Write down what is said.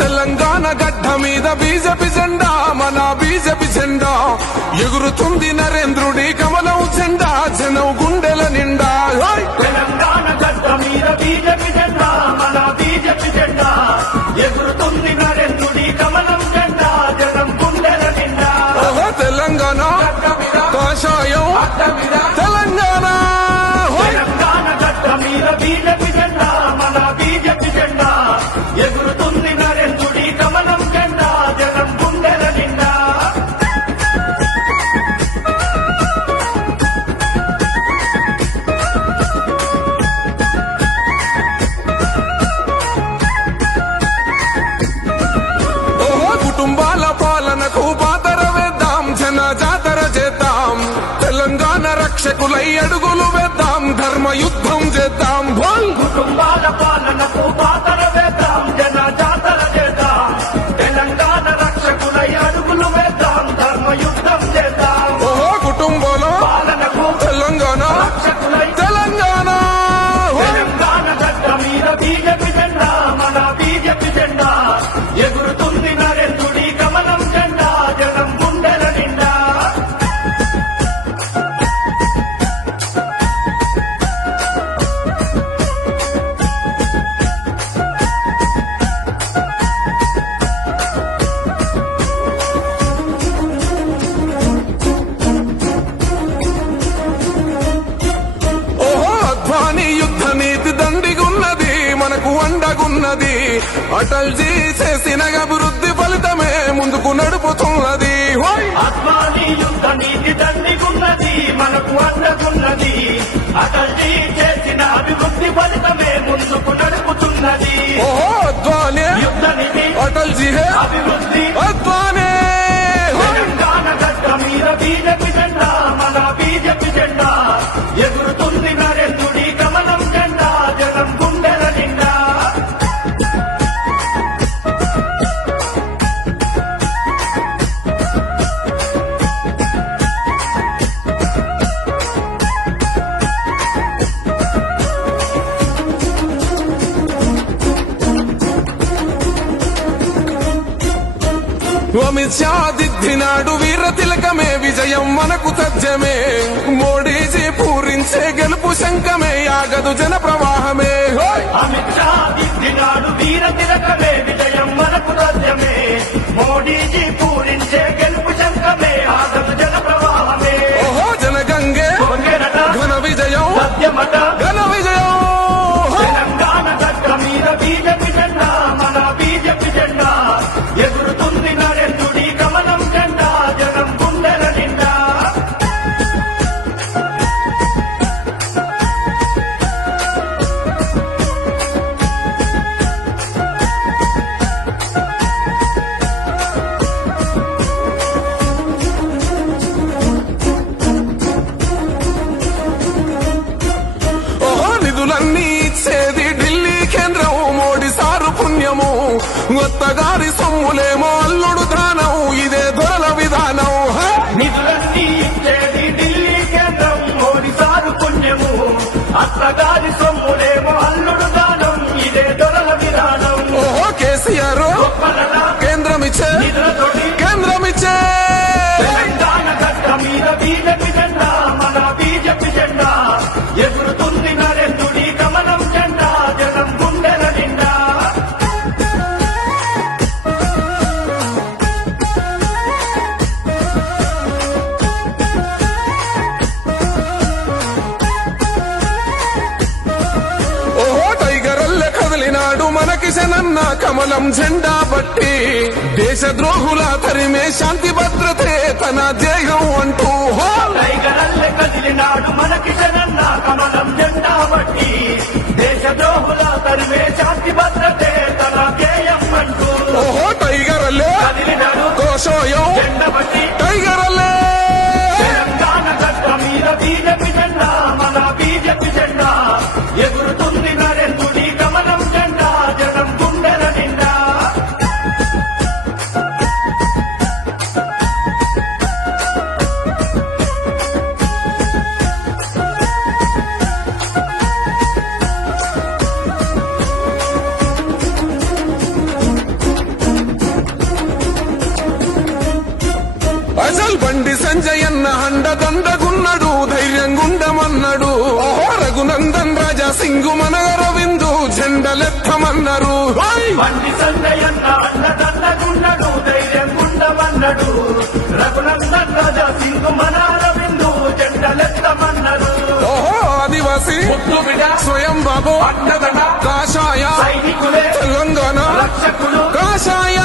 తెలంగాణ గడ్డ మీద బీజేపీ జెండా, మన బీజేపీ జెండా ఎగురుతుంది నరేంద్రుడి కమలం జెండా, జనం గుండెల నిండా. తెలంగాణ గడ్డ మీద బీజేపీ జెండా, మన బీజేపీ జెండా ఎగురుతుంది నరేంద్రుడి కమలం జెండా, జనం గుండెల నిండా. తెలంగాణ కాషాయం తెలంగాణ, తెలంగాణ గడ్డ మీద బీజేపీ జెండా, మన బీజేపీ జెండా ఎగురుతుంది నరేంద్రుడి కమలం జెండా, జనం గుండెల నిండా. కుటుంబాల పాలనకు పాతర వేద్దాం, జన జాతర చేద్దాం, తెలంగాణ రక్షకులై అడుగులు వేద్దాం, ధర్మ యుద్ధం చేద్దాం. కుటుంబాల పాలనకు పాతర వేద్దాం, జన జాతర చేద్దాం, తెలంగాణ రక్షకులై అడుగులు వేద్దాం, ధర్మ యుద్ధం చేద్దాం. కుటుంబాల పాలనకు తెలంగాణ రక్షకులై తెలంగాణ, తెలంగాణ గడ్డ మీద బీజేపీ జెండా, మన బీజేపీ జెండా ఎగురుతుంది నరేంద్రుడి కమలం జెండా, జనం గుండెల నిండా. అద్వానీ యుద్ధ నీతి దండిగున్నది, మనకు అండగున్నది, అటల్జీ చేసిన అభివృద్ధి ఫలితమే ముందుకు నడుపుతున్నది. అద్వానీ యుద్ధ నీతి దండిగున్నది, మనకు అండగున్నది, అటల్జీ చేసిన అభివృద్ధి ఫలితమే ముందుకు నడుపుతున్నది. అద్వానీ యుద్ధ నీతి అటల్జీ అభివృద్ధి అద్వానీ, తెలంగాణ గడ్డ మీద బీజేపీ జెండా, మన బీజేపీ జెండా ఎగురుతుంది నరేంద్రుడి కమలం జెండా, జనం గుండెల నిండా. అమిత్ షా దిద్దినాడు వీర తిలకమే, విజయం మనకు తథ్యమే, మోడీజీ పూరించే గెలుపు శంఖమే, ఆగదు జన ప్రవాహమే. అమిత్ షా దిద్దినాడు వీర తిలకమే, విజయం మనకు తథ్యమే, మోడీజీ పూరించే గెలుపు శంఖమే, ఆగదు జన ప్రవాహమే. జనగంగే కోకెరట ఘన విజయం, సత్యమట ఘన విజయం. తెలంగాణ గడ్డ మీద బీజేపీ జెండా, మన బీజేపీ జెండా ఎగురుతుంది నరేంద్రుడి కమలం జెండా, జనం గుండెల నిండా. నిధులన్నీ ఇచ్చేది ఢిల్లీ కేంద్రం, మోడీ సారు పుణ్యము, కొత్తగారి సొమ్ములేమో అల్లుడు దానం, ఇదే దొరల విధానం. నిధులన్నీ ఇచ్చేది ఢిల్లీ కేంద్రం, మోడీ సారు పుణ్యము, అత్తగారి సొమ్ములేమో అల్లుడు దానం, ఇదే దొరల విధానం. కేసీఆర్ గొప్పలట కేంద్రమిచ్చే నిధులతోటి కేంద్రమిచ్చే, తెలంగాణ గడ్డ మీద బీజేపీ జెండా, మన బీజేపీ జెండా ఎగురుతుంది నరేంద్రుడి కమలం జెండా, జనం గుండెల నిండా. టైగరల్లె కదిలినాడు మన కిషనన్న కమలం జెండా బట్టి, దేశద్రోహుల తరిమే శాంతి భద్రతే తన ధ్యేయం అంటూ. టైగరల్లె కదిలినాడు మన కిషనన్న కమలం జెండా బట్టి, దేశద్రోహుల తరిమే శాంతి భద్రతే తన ధ్యేయం అంటూ. టైగరల్లె కదిలినాడు కోశోయం జెండా బట్టి, టైగరల్లె. తెలంగాణ గడ్డ మీద బీజేపీ జెండా, మన బీజేపీ జెండా ఎగురుతుంది నరేంద్రుడి కమలం జెండా, జనం గుండెల నిండా. సింగు మన అరవిందు జెండలెత్తమన్నారు బండి సంజయన్న అన్నదన్నగుండడు ధైర్యం గుండమన్నడు రఘునందన్ రాజా సింగు మన అరవిందు జెండలెత్తమన్నారు ఓహో ఆదివాసి స్వయం బాబు అన్నదన కాషాయ సైనికులే తెలంగాణ రక్షకులు కాషాయ